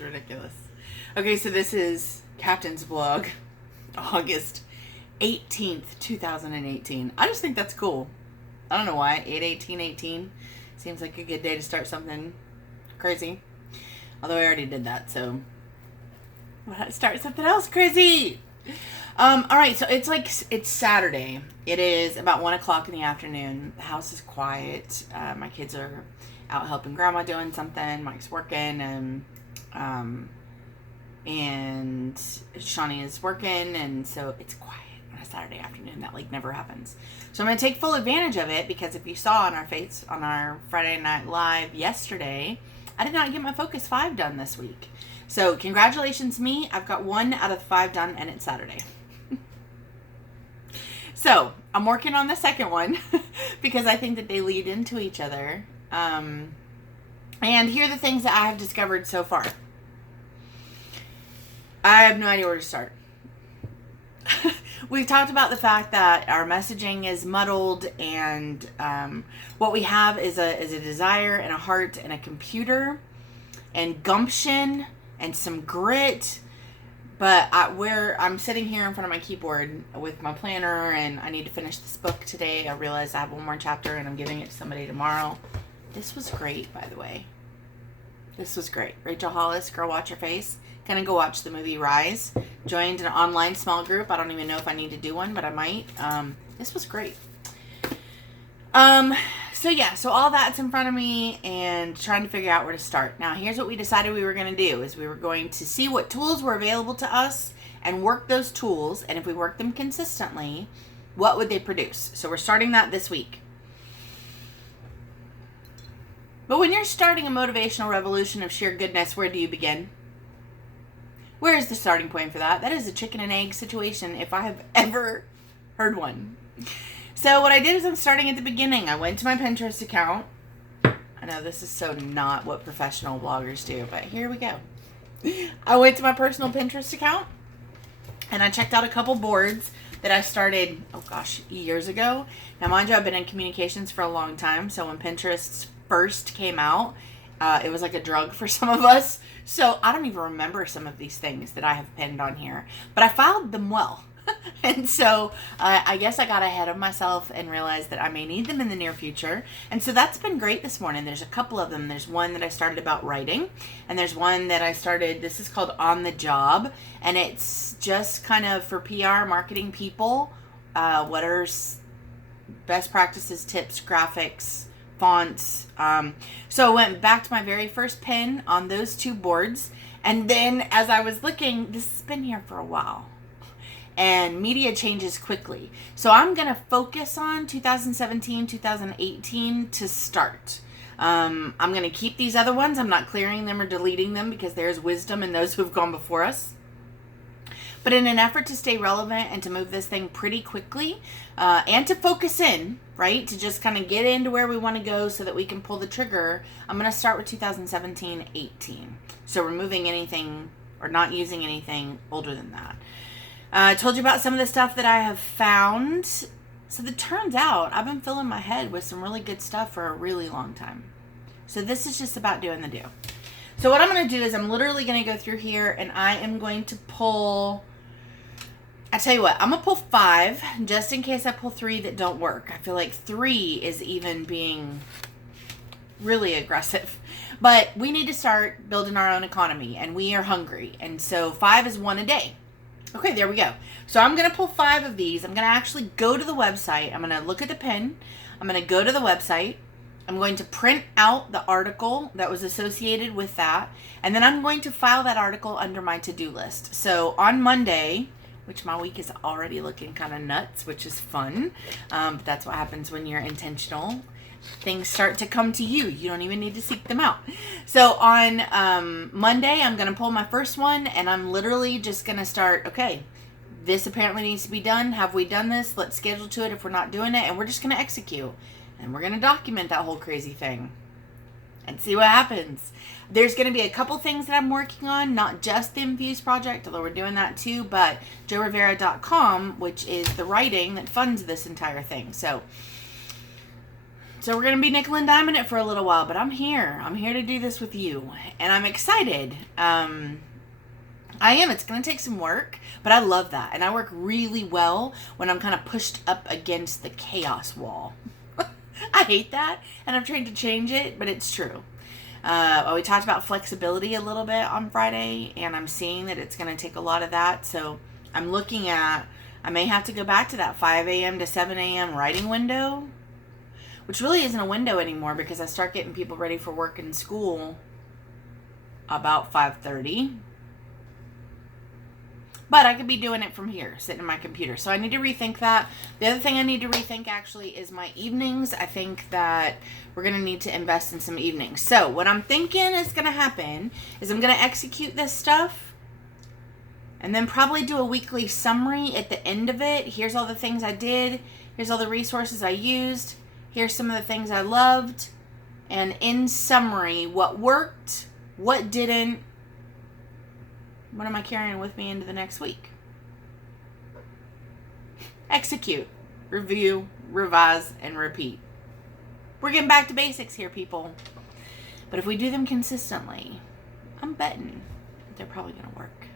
is ridiculous. Okay, so this is Captain's Blog, August 18th, 2018. I just think that's cool. I don't know why. 8/18/18 seems like a good day to start something crazy. Although I already did that, so why not start something else crazy? Alright, so it's Saturday. It is about 1 o'clock in the afternoon. The house is quiet. My kids are out helping grandma doing something. Mike's working, and Shawnee is working, and so it's quiet on a Saturday afternoon. That never happens. So I'm going to take full advantage of it, because if you saw on our Friday Night Live yesterday, I did not get my Focus 5 done this week. So congratulations me. I've got 1 out of the 5 done, and it's Saturday. So I'm working on the second one because I think that they lead into each other. And here are the things that I have discovered so far. I have no idea where to start. We've talked about the fact that our messaging is muddled, and what we have is a desire and a heart and a computer and gumption and some grit. But I'm sitting here in front of my keyboard with my planner, and I need to finish this book today. I realized I have one more chapter, and I'm giving it to somebody tomorrow. This was great, by the way. This was great. Rachel Hollis, Girl Watch Your Face. Gonna go watch the movie Rise. Joined an online small group. I don't even know if I need to do one, but I might. This was great. So all that's in front of me and trying to figure out where to start. Now, here's what we decided we were going to do, is we were going to see what tools were available to us and work those tools. And if we work them consistently, what would they produce? So we're starting that this week. But when you're starting a motivational revolution of sheer goodness, where do you begin? Where is the starting point for that? That is a chicken and egg situation, if I have ever heard one. So what I did is I'm starting at the beginning. I went to my Pinterest account. I know this is so not what professional bloggers do, but here we go. I went to my personal Pinterest account, and I checked out a couple boards that I started, years ago. Now, mind you, I've been in communications for a long time, so when Pinterest first came out, it was like a drug for some of us. So I don't even remember some of these things that I have pinned on here, but I filed them well. And so I guess I got ahead of myself and realized that I may need them in the near future. And so that's been great this morning. There's a couple of them. There's one that I started about writing, and there's one that I started, this is called On the Job, and it's just kind of for PR marketing people. What are best practices, tips, graphics, fonts. So I went back to my very first pin on those two boards. And then as I was looking, this has been here for a while, and media changes quickly. So I'm going to focus on 2017, 2018 to start. I'm going to keep these other ones. I'm not clearing them or deleting them, because there's wisdom in those who've gone before us. But in an effort to stay relevant and to move this thing pretty quickly, and to focus in, right, to just kind of get into where we want to go so that we can pull the trigger, I'm going to start with 2017-18. So removing anything or not using anything older than that. I told you about some of the stuff that I have found. So it turns out I've been filling my head with some really good stuff for a really long time. So this is just about doing the do. So what I'm going to do is I'm literally going to go through here, and I am going to pull, I tell you what, I'm going to pull 5 just in case I pull 3 that don't work. I feel like 3 is even being really aggressive. But we need to start building our own economy, and we are hungry. And so 5 is 1 a day. Okay, there we go. So I'm going to pull 5 of these. I'm going to actually go to the website. I'm going to look at the pin. I'm going to go to the website. I'm going to print out the article that was associated with that. And then I'm going to file that article under my to-do list. So on Monday, which my week is already looking kind of nuts, which is fun. But that's what happens when you're intentional. Things start to come to you. You don't even need to seek them out. So on Monday, I'm going to pull my first one, and I'm literally just going to start, okay, this apparently needs to be done. Have we done this? Let's schedule to it if we're not doing it, and we're just going to execute. And we're going to document that whole crazy thing and see what happens. There's going to be a couple things that I'm working on, not just the Infuse project, although we're doing that too, but joerivera.com, which is the writing that funds this entire thing. So So we're going to be nickel and diming it for a little while, but I'm here. I'm here to do this with you, and I'm excited. I am. It's going to take some work, but I love that. And I work really well when I'm kind of pushed up against the chaos wall. I hate that, and I'm trying to change it, but it's true. We talked about flexibility a little bit on Friday, and I'm seeing that it's going to take a lot of that. So I'm looking at, I may have to go back to that 5 a.m. to 7 a.m. writing window, which really isn't a window anymore because I start getting people ready for work and school about 5:30. But I could be doing it from here, sitting in my computer. So I need to rethink that. The other thing I need to rethink actually is my evenings. I think that we're going to need to invest in some evenings. So what I'm thinking is going to happen is I'm going to execute this stuff and then probably do a weekly summary at the end of it. Here's all the things I did. Here's all the resources I used. Here's some of the things I loved. And in summary, what worked, what didn't, what am I carrying with me into the next week? Execute, review, revise, and repeat. We're getting back to basics here, people. But if we do them consistently, I'm betting they're probably going to work.